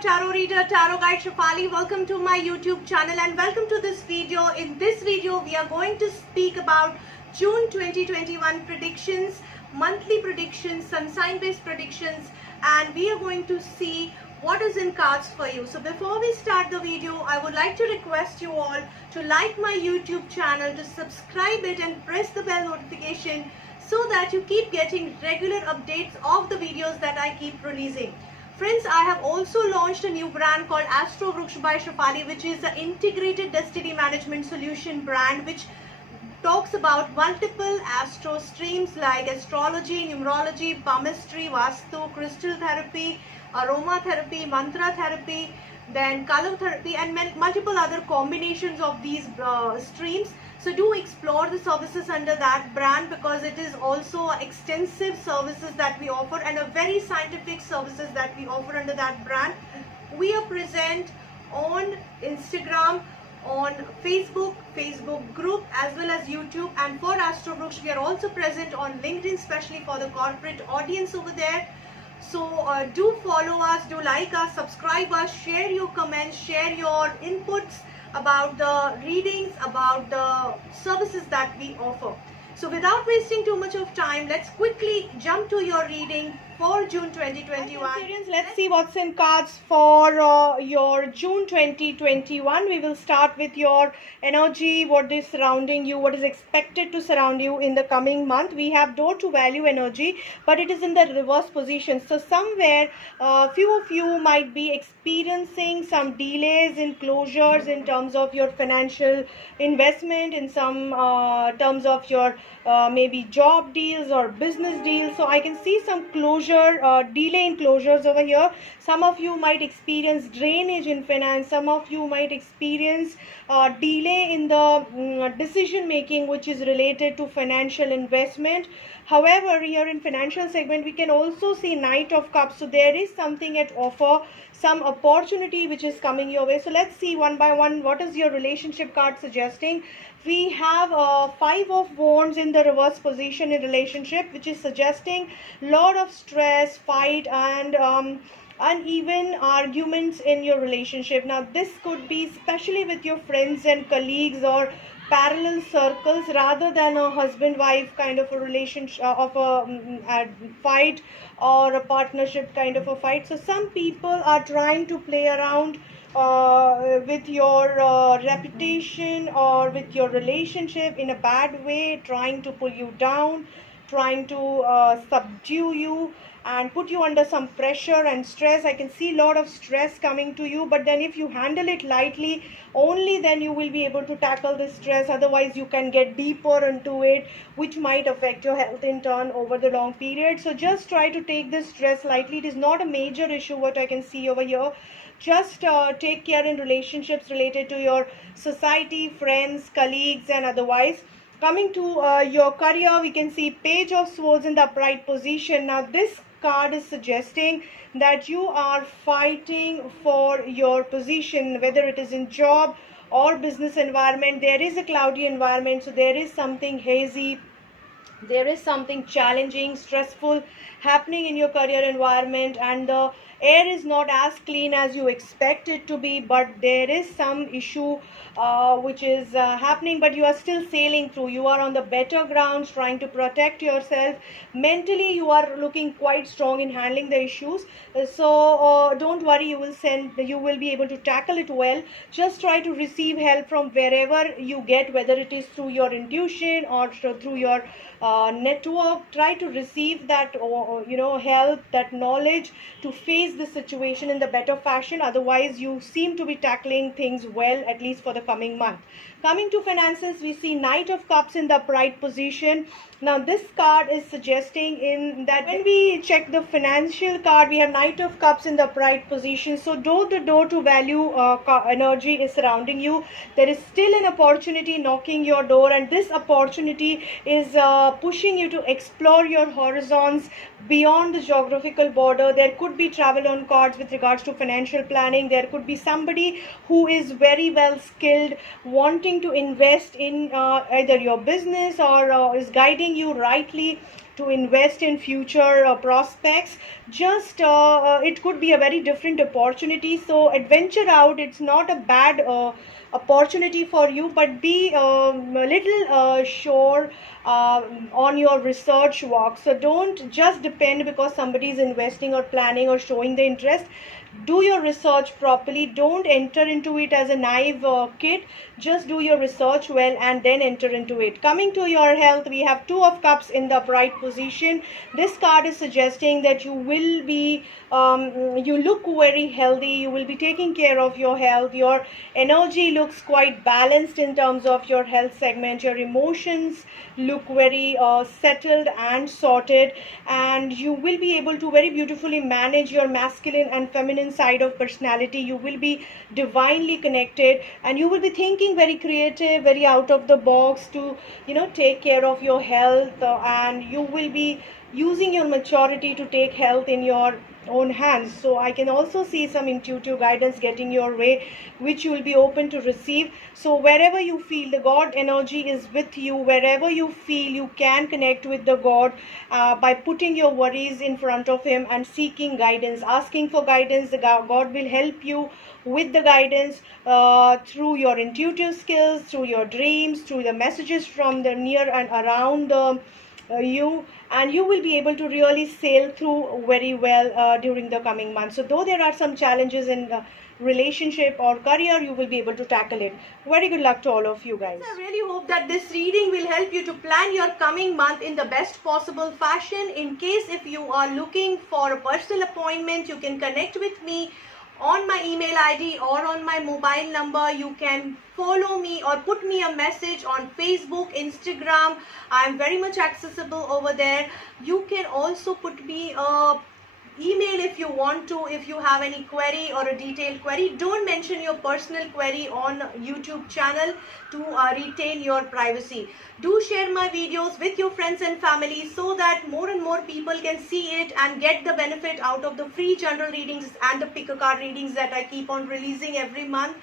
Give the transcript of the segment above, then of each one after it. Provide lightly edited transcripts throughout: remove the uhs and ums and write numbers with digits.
tarot reader, tarot guide Shefali. Welcome to my YouTube channel and welcome to this video. In this video, we are going to speak about June 2021 predictions, monthly predictions, sun sign based predictions, and we are going to see what is in cards for you. So before we start the video, I would like to request you all to like my YouTube channel, to subscribe it and press the bell notification so that you keep getting regular updates of the videos that I keep releasing. Friends, I have also launched a new brand called Astro Vruksh by Shefali, which is an integrated destiny management solution brand which talks about multiple astro streams like astrology, numerology, palmistry, vastu, crystal therapy, aromatherapy, mantra therapy, then color therapy, and multiple other combinations of these streams. So do explore the services under that brand because it is also extensive services that we offer and a very scientific services that we offer under that brand. We are present on Instagram, on Facebook group, as well as YouTube, and for Astro Vruksh we are also present on LinkedIn, especially for the corporate audience over there. So do follow us, do like us, subscribe us, share your comments, share your inputs about the readings, about the services that we offer. So without wasting too much of time, let's quickly jump to your reading for June 2021. Let's see what's in cards for your June 2021. We will start with your energy, what is surrounding you, what is expected to surround you in the coming month. We have door to value energy, but it is in the reverse position. So somewhere few of you might be experiencing some delays in closures in terms of your financial investment, in some terms of your maybe job deals or business deals. So I can see some closure, delay in closures over here. Some of you might experience drainage in finance. Some of you might experience delay in the decision making which is related to financial investment. However, here in financial segment we can also see Knight of Cups. So there is something at offer, some opportunity which is coming your way. So let's see one by one what is your relationship card suggesting. We have Five of Wands in the reverse position in relationship, which is suggesting lot of stress, fight, and uneven arguments in your relationship. Now this could be especially with your friends and colleagues or parallel circles rather than a husband-wife kind of a relationship of a fight or a partnership kind of a fight. So some people are trying to play around with your reputation or with your relationship in a bad way, trying to pull you down, trying to subdue you and put you under some pressure and stress. I can see a lot of stress coming to you, but then if you handle it lightly, only then you will be able to tackle this stress. Otherwise you can get deeper into it, which might affect your health in turn over the long period. So just try to take this stress lightly. It is not a major issue what I can see over here. Just take care in relationships related to your society, friends, colleagues, and otherwise. Coming to your career, we can see Page of Swords in the upright position. Now this card is suggesting that you are fighting for your position, whether it is in job or business environment. There is a cloudy environment, so there is something hazy, there is something challenging, stressful happening in your career environment, and the air is not as clean as you expect it to be, but there is some issue which is happening, but you are still sailing through. You are on the better grounds, trying to protect yourself. Mentally you are looking quite strong in handling the issues. So don't worry, you will be able to tackle it well. Just try to receive help from wherever you get, whether it is through your intuition or through your network. Try to receive that help, that knowledge to face the situation in the better fashion. Otherwise you seem to be tackling things well, at least for the coming month. Coming to finances, we see Knight of Cups in the upright position. Now this card is suggesting in that when we check the financial card, we have Knight of Cups in the upright position. So door to value energy is surrounding you. There is still an opportunity knocking your door, and this opportunity is pushing you to explore your horizons beyond the geographical border. There could be travel on cards with regards to financial planning. There could be somebody who is very well skilled, wanting to invest in either your business or is guiding you rightly to invest in future prospects. Just it could be a very different opportunity, so adventure out. It's not a bad opportunity for you, but be a little sure on your research work. So don't just depend because somebody is investing or planning or showing the interest. Do your research properly. Don't enter into it as a naive kid. Just do your research well and then enter into it. Coming to your health, we have Two of Cups in the upright position. This card is suggesting that you will be you look very healthy. You will be taking care of your health. Your energy looks quite balanced in terms of your health segment. Your emotions look very settled and sorted, and you will be able to very beautifully manage your masculine and feminine side of personality. You will be divinely connected, and you will be thinking very creative, very out of the box to take care of your health, and you will be using your maturity to take health in your own hands. So I can also see some intuitive guidance getting your way, which you will be open to receive. So wherever you feel the God energy is with you, wherever you feel you can connect with the God by putting your worries in front of him and seeking guidance, asking for guidance. The God will help you with the guidance through your intuitive skills, through your dreams, through the messages from the near and around you, and you will be able to really sail through very well during the coming months. So though there are some challenges in relationship or career, you will be able to tackle it. Very good luck to all of you guys. I really hope that this reading will help you to plan your coming month in the best possible fashion. In case if you are looking for a personal appointment, you can connect with me on my email ID or on my mobile number. You can follow me or put me a message on Facebook, Instagram. I am very much accessible over there. You can also put me a email if you want to, if you have any query or a detailed query. Don't mention your personal query on YouTube channel to retain your privacy. Do share my videos with your friends and family so that more and more people can see it and get the benefit out of the free general readings and the pick a card readings that I keep on releasing every month.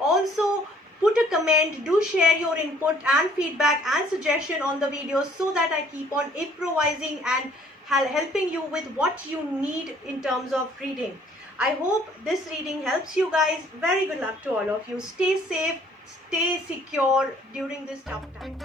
Also, put a comment, do share your input and feedback and suggestion on the videos so that I keep on improvising and helping you with what you need in terms of reading. I hope this reading helps you guys. Very good luck to all of you. Stay safe, stay secure during this tough time.